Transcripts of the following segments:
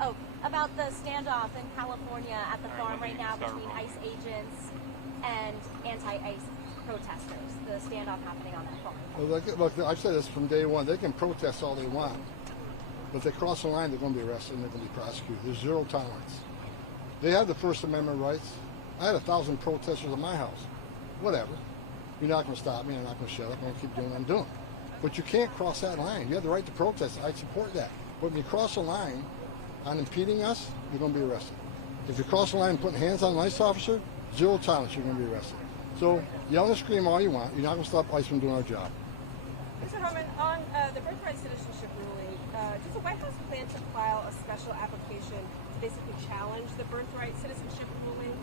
Oh, about the standoff in California at the farm right now between ICE agents and anti-ICE protesters. The standoff happening on that farm. Well, look, I've said this from day one. They can protest all they want, but if they cross the line, they're going to be arrested and they're going to be prosecuted. There's zero tolerance. They have the First Amendment rights. I had 1,000 protesters at my house. Whatever. You're not going to stop me. I'm not going to shut up. I'm going to keep doing what I'm doing. But you can't cross that line. You have the right to protest. I support that. But when you cross the line on impeding us, you're going to be arrested. If you cross the line and putting hands on an ICE officer, zero tolerance, you're going to be arrested. So yell and scream all you want. You're not going to stop ICE from doing our job. Mr. Homan, on the birthright citizenship ruling, does the White House plan to file a special application to basically challenge the birthright citizenship ruling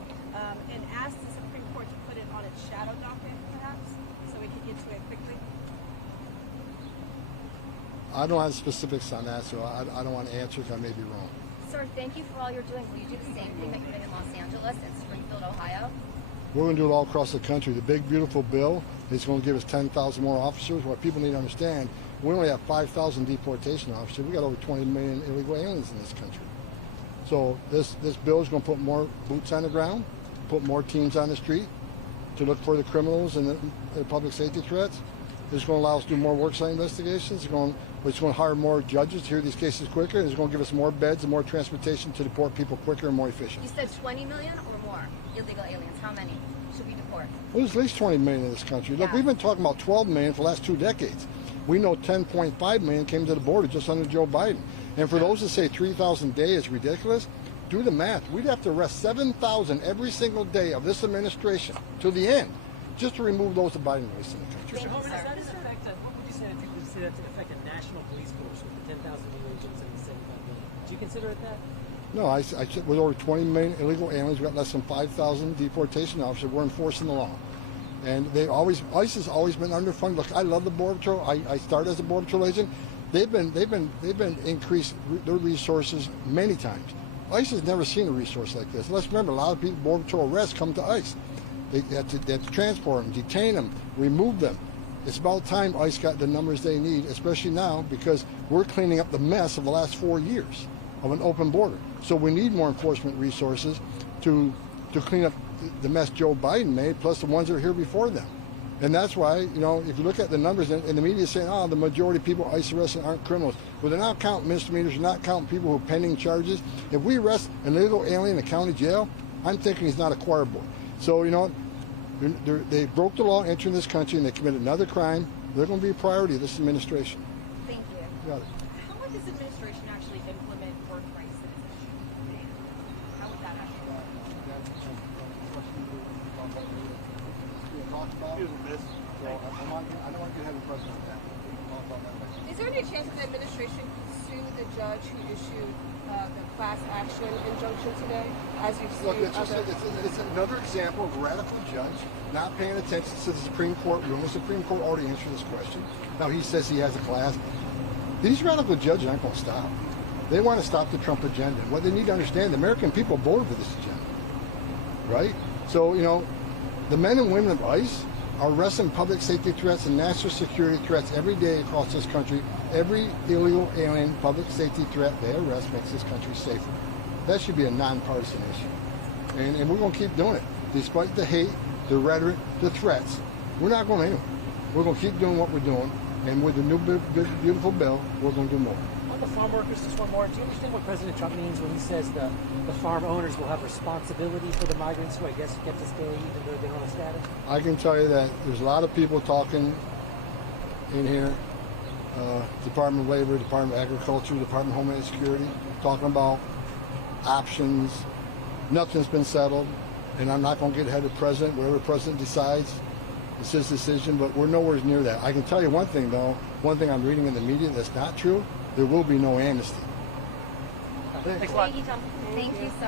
and ask the Supreme Court to put it on its shadow docket, perhaps, so we can get to it quickly? I don't have specifics on that, so I don't want to answer if I may be wrong. Sir, thank you for all you're doing. Will you do the same thing that you did in Los Angeles and Springfield, Ohio? We're going to do it all across the country. The big, beautiful bill is going to give us 10,000 more officers. What people need to understand, we only have 5,000 deportation officers. We got over 20 million illegal aliens in this country. So this bill is going to put more boots on the ground, put more teams on the street to look for the criminals and the public safety threats. It's going to allow us to do more worksite investigations. It's going to hire more judges to hear these cases quicker. It's going to give us more beds and more transportation to deport people quicker and more efficient. You said 20 million or more illegal aliens. How many should we deport? Well, there's at least 20 million in this country. Look, we've been talking about 12 million for the last 2 decades. We know 10.5 million came to the border just under Joe Biden. And for those that say 3,000 a day is ridiculous, do the math. We'd have to arrest 7,000 every single day of this administration to the end just to remove those that Biden released in the country. Mr. Homan, what would you say to affect a national police force with the 10,000 new agents and the 75 million? Do you consider it that? No, I said with over 20 million illegal aliens, we've got less than 5,000 deportation officers. We're enforcing the law. And ICE has always been underfunded. Look, I love the Border Patrol. I started as a Border Patrol agent. They've been increased their resources many times. ICE has never seen a resource like this. Let's remember, a lot of people, Border Patrol arrests come to ICE. They have to transport them, detain them, remove them. It's about time ICE got the numbers they need, especially now because we're cleaning up the mess of the last 4 years of an open border. So we need more enforcement resources to clean up the mess Joe Biden made, plus the ones that are here before them. And that's why, if you look at the numbers, and the media is saying, the majority of people ICE arrested aren't criminals. Well, they're not counting misdemeanors, they're not counting people who are pending charges. If we arrest an illegal alien in a county jail, I'm thinking he's not a choir boy. So, they broke the law entering this country and they committed another crime. They're going to be a priority of this administration. Thank you. Got it. How would this administration actually implement birthright citizenship? How would that actually work? Is there any chance that the administration could sue the judge who issued the class action injunction today, as you've seen? Look, it's another example of a radical judge not paying attention to the Supreme Court ruling. The Supreme Court already answered this question. Now he says he has a class. These radical judges aren't going to stop. They want to stop the Trump agenda. What they need to understand, the American people voted for this agenda, right? So, the men and women of ICE are arresting public safety threats and national security threats every day across this country. Every illegal alien public safety threat they arrest makes this country safer. That should be a nonpartisan issue. And we're going to keep doing it. Despite the hate, the rhetoric, the threats, we're not going anywhere. We're going to keep doing what we're doing. And with the new beautiful bill, we're going to do more. On the farm workers, just one more. Do you understand what President Trump means when he says the farm owners will have responsibility for the migrants who I guess get to stay even though they don't have status? I can tell you that there's a lot of people talking in here, Department of Labor, Department of Agriculture, Department of Homeland Security, talking about options. Nothing's been settled, and I'm not going to get ahead of the president. Whatever the president decides, it's his decision, but we're nowhere near that. I can tell you one thing, though. One thing I'm reading in the media that's not true. There will be no amnesty. Thanks a lot. Thank you, Tom. Thank you, sir.